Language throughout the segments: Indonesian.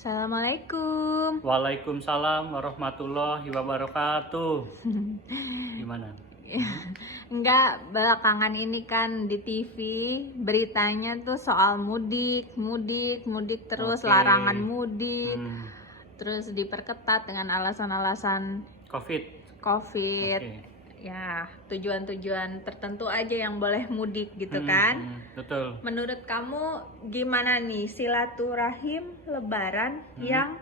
Assalamualaikum. Waalaikumsalam warahmatullahi wabarakatuh. Gimana? Enggak, belakangan ini kan di TV beritanya tuh soal mudik terus Oke. larangan mudik, Hmm, terus diperketat dengan alasan-alasan COVID. COVID. Oke. Ya, tujuan-tujuan tertentu aja yang boleh mudik gitu kan. Betul. Menurut kamu gimana nih silaturahim Lebaran yang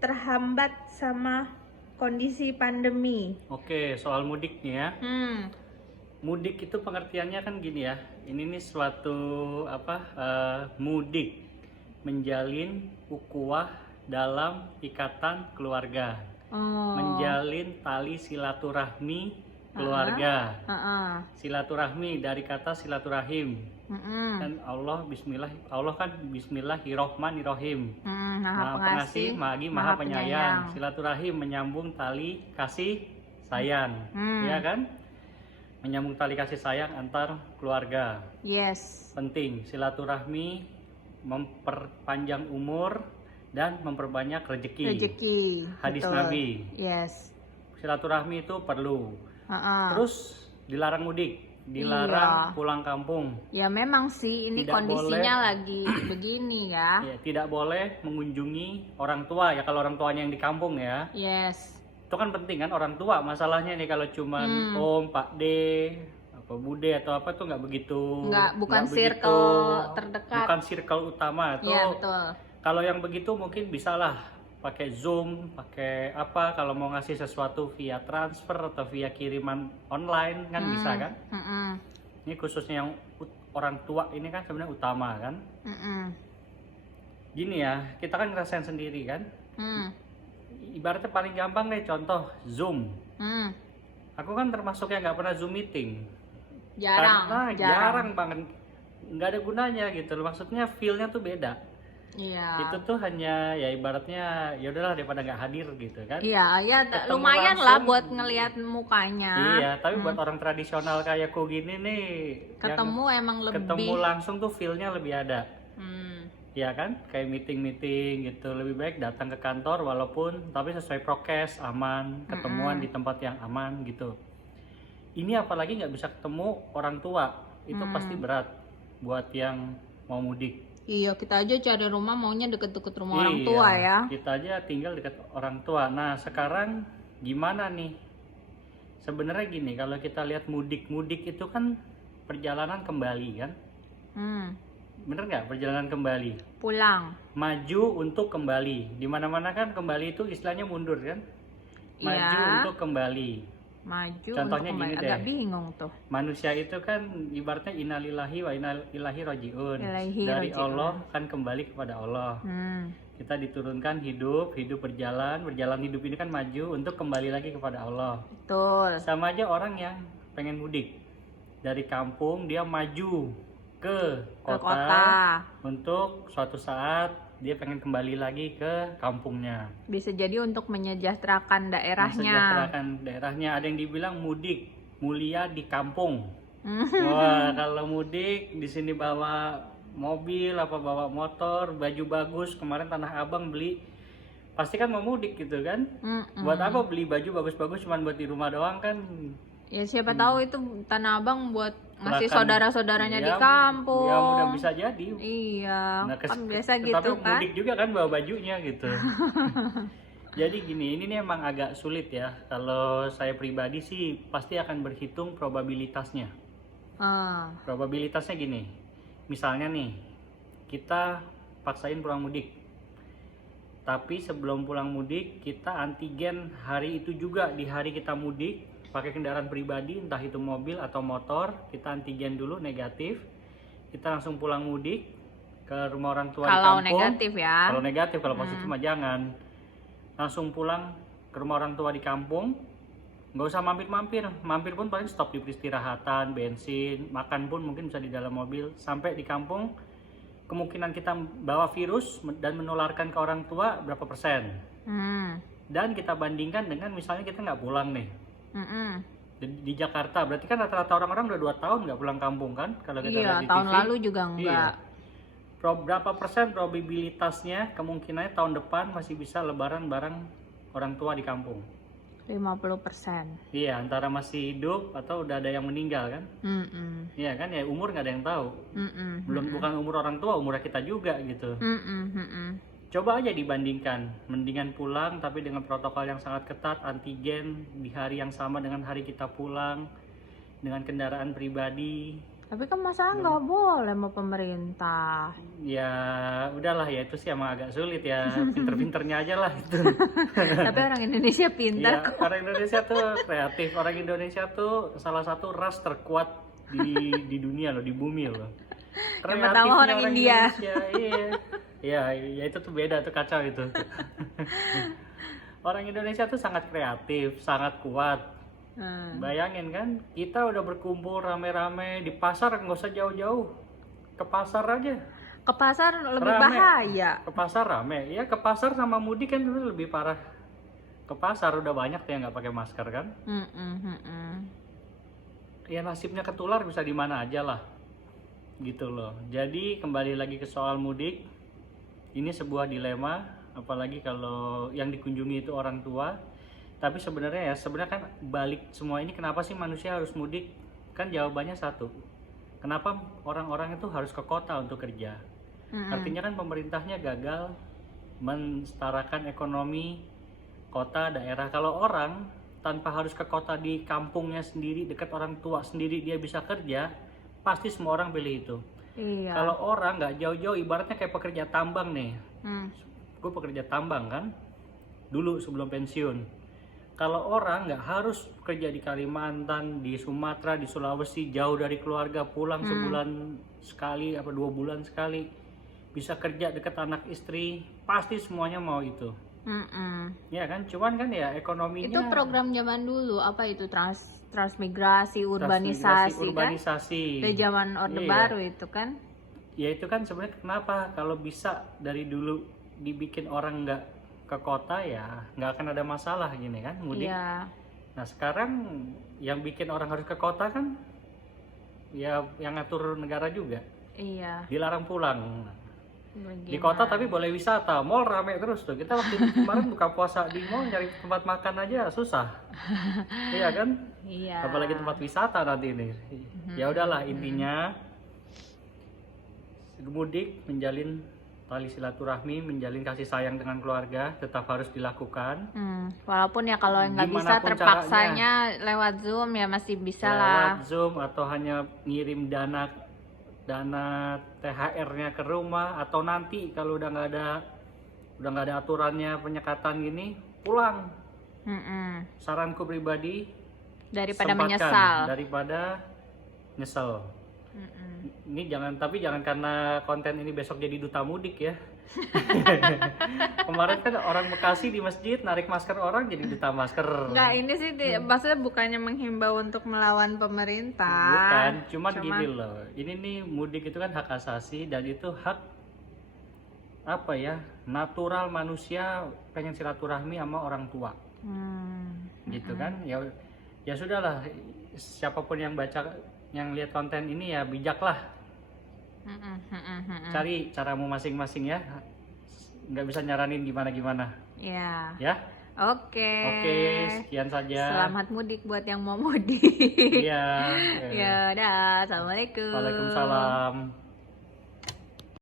terhambat sama kondisi pandemi? Oke, soal mudik nih ya. Hmm, Mudik itu pengertiannya kan gini ya. Ini nih suatu mudik menjalin ukhuwah dalam ikatan keluarga, oh, menjalin tali silaturahmi keluarga. Silaturahmi dari kata silaturahim. Dan Allah kan Bismillahirrohmanirrohim. Maha Maha pengasih, Maha penyayang. Silaturahim menyambung tali kasih sayang, ya kan? Menyambung tali kasih sayang antar keluarga. Yes. Penting silaturahmi memperpanjang umur dan memperbanyak rezeki. Hadis betul. Nabi. Yes. Silaturahmi itu perlu. Terus dilarang mudik, dilarang pulang kampung. Ya memang sih ini Tidak kondisinya lagi begini ya. Ya, tidak boleh mengunjungi orang tua ya kalau orang tuanya yang di kampung ya. Yes. Itu kan penting kan orang tua. Masalahnya nih kalau cuman Om, Pak D, apa Bude atau apa tuh nggak begitu. Bukan nggak circle begitu, terdekat. Bukan circle utama tuh. Iya, betul. Kalau yang begitu mungkin bisalah pakai Zoom, pakai apa kalau mau ngasih sesuatu via transfer atau via kiriman online kan bisa kan? Ini khususnya yang orang tua ini kan sebenarnya utama kan? Gini ya, kita kan ngerasain sendiri kan? Ibaratnya paling gampang deh contoh Zoom. Aku kan termasuk yang nggak pernah Zoom meeting. Jarang banget, nggak ada gunanya gitu. Maksudnya feel-nya tuh beda. Iya. Itu tuh hanya ya ibaratnya ya udahlah daripada nggak hadir gitu kan. Iya, ya Ketemu lumayan langsung, lah buat ngelihat mukanya. Iya, tapi buat orang tradisional kayak aku gini nih ketemu emang lebih ketemu langsung tuh feel-nya lebih ada. Ya kan, kayak meeting gitu. Lebih baik datang ke kantor walaupun tapi sesuai prokes, aman, ketemuan di tempat yang aman gitu. Ini apalagi nggak bisa ketemu orang tua, itu pasti berat buat yang mau mudik. Iya, kita aja cari rumah maunya deket-deket rumah orang tua ya. Kita aja tinggal dekat orang tua. Nah, sekarang gimana nih? Sebenarnya gini, kalau kita lihat mudik itu kan perjalanan kembali kan? Bener nggak perjalanan kembali? Pulang. Maju untuk kembali. Di mana-mana kan kembali itu istilahnya mundur kan? Maju untuk kembali. Maju Contohnya untuk gini deh. agak bingung tuh. Manusia itu kan ibaratnya innalillahi wa inna ilaihi rajiun. Ilaihi Dari rajiun. Allah kan kembali kepada Allah. Kita diturunkan hidup berjalan hidup ini kan maju untuk kembali lagi kepada Allah. Betul. Sama aja orang yang pengen mudik dari kampung dia maju ke kota untuk suatu saat dia pengen kembali lagi ke kampungnya. Bisa jadi untuk menyejahterakan daerahnya. Ada yang dibilang mudik mulia di kampung. Wah, kalau mudik di sini bawa mobil apa bawa motor, baju bagus, kemarin Tanah Abang beli, pasti kan mau mudik gitu kan. Buat apa beli baju bagus-bagus cuman buat di rumah doang kan? Ya siapa tahu itu Tanah Abang buat ngasih saudara-saudaranya di kampung. Ya mudah bisa jadi. Iya, Nah, kan biasa gitu tapi kan. mudik juga kan bawa bajunya gitu. Jadi gini, ini nih emang agak sulit ya. Kalau saya pribadi sih pasti akan berhitung probabilitasnya. Probabilitasnya gini, misalnya nih, kita paksain pulang mudik. Tapi sebelum pulang mudik, kita antigen hari itu juga, di hari kita mudik, pakai kendaraan pribadi, entah itu mobil atau motor, kita antigen dulu negatif. Kita langsung pulang mudik ke rumah orang tua di kampung. Kalau negatif ya. Kalau negatif, kalau positif mah jangan. Langsung pulang ke rumah orang tua di kampung. Nggak usah mampir-mampir. Mampir pun paling stop di peristirahatan, bensin, makan pun mungkin bisa di dalam mobil. Sampai di kampung, kemungkinan kita bawa virus dan menularkan ke orang tua berapa persen. Dan kita bandingkan dengan misalnya kita nggak pulang nih. Di Jakarta, berarti kan rata-rata orang-orang udah 2 tahun nggak pulang kampung kan? Kalau kita lihat di tahun TV. lalu juga enggak. berapa persen probabilitasnya kemungkinannya tahun depan masih bisa lebaran bareng orang tua di kampung? 50%. Iya, antara masih hidup atau udah ada yang meninggal kan? Iya kan, ya umur nggak ada yang tahu. Belum, bukan umur orang tua, umur kita juga gitu. Coba aja dibandingkan, mendingan pulang tapi dengan protokol yang sangat ketat, antigen di hari yang sama dengan hari kita pulang, dengan kendaraan pribadi. Tapi kan masa nggak boleh sama pemerintah. Ya udahlah, ya itu sih emang agak sulit ya, pinter-pinternya aja lah itu. Tapi orang Indonesia pintar Ya, kok. orang Indonesia tuh kreatif, orang Indonesia tuh salah satu ras terkuat di dunia loh, di bumi loh. Yang pertama orang India. Indonesia, iya, ya itu tuh beda tuh, kacau itu. Orang Indonesia tuh sangat kreatif, sangat kuat. Bayangin kan, kita udah berkumpul rame-rame di pasar, nggak usah jauh-jauh, ke pasar aja. Ke pasar lebih Rame. bahaya. Ke pasar rame, ya ke pasar sama mudik kan itu lebih parah. Ke pasar udah banyak tuh yang nggak pakai masker kan. Ya nasibnya ketular bisa di mana aja lah, gitu loh. Jadi kembali lagi ke soal mudik, ini sebuah dilema, apalagi kalau yang dikunjungi itu orang tua. Tapi sebenarnya kan balik semua ini, kenapa sih manusia harus mudik? Kan jawabannya satu, kenapa orang-orang itu harus ke kota untuk kerja? Artinya kan pemerintahnya gagal mensetarakan ekonomi kota daerah. Kalau orang tanpa harus ke kota, di kampungnya sendiri, dekat orang tua sendiri, dia bisa kerja, pasti semua orang pilih itu. Iya. Kalau orang nggak jauh-jauh, ibaratnya kayak pekerja tambang nih. Gue pekerja tambang kan, dulu sebelum pensiun. Kalau orang nggak harus kerja di Kalimantan, di Sumatera, di Sulawesi, jauh dari keluarga, pulang sebulan sekali, 2 bulan sekali, bisa kerja dekat anak istri, pasti semuanya mau itu. Ya kan, cuman kan ya ekonominya. Itu program zaman dulu, apa itu, transmigrasi, urbanisasi kan? Dari zaman Orde Baru itu kan? Ya itu kan sebenarnya kenapa kalau bisa dari dulu dibikin orang nggak ke kota, ya nggak akan ada masalah gini kan, mudik. Iya. Nah sekarang yang bikin orang harus ke kota kan ya yang ngatur negara juga. Iya. Dilarang pulang. Bagaimana? Di kota tapi boleh wisata, mall rame terus tuh. Kita waktu kemarin buka puasa di mall nyari tempat makan aja susah. Iya kan? Iya. Apalagi tempat wisata nanti ini. Ya udahlah, intinya mudik menjalin tali silaturahmi, menjalin kasih sayang dengan keluarga tetap harus dilakukan. Walaupun ya kalau nggak bisa, terpaksanya lewat Zoom ya masih bisa lah. Lewat Zoom atau hanya ngirim dana THR-nya ke rumah, atau nanti kalau udah nggak ada aturannya, penyekatan gini, pulang. Saranku pribadi, Daripada sempatkan, menyesal. daripada nyesel. Ini jangan karena konten ini besok jadi duta mudik ya. Kemarin kan orang Bekasi di masjid narik masker orang jadi duta masker. Enggak, ini sih maksudnya bukannya menghimbau untuk melawan pemerintah. Bukan, cuman gini loh. Ini nih, mudik itu kan hak asasi, dan itu hak apa ya, natural manusia pengen silaturahmi sama orang tua. Gitu kan? Ya sudahlah, siapapun yang baca, yang lihat konten ini ya bijaklah. Cari caramu masing-masing ya. Nggak bisa nyaranin gimana-gimana. Ya. Ya. Oke. Oke, sekian saja. Selamat mudik buat yang mau mudik. Iya. Ya, dah. Assalamualaikum. Waalaikumsalam.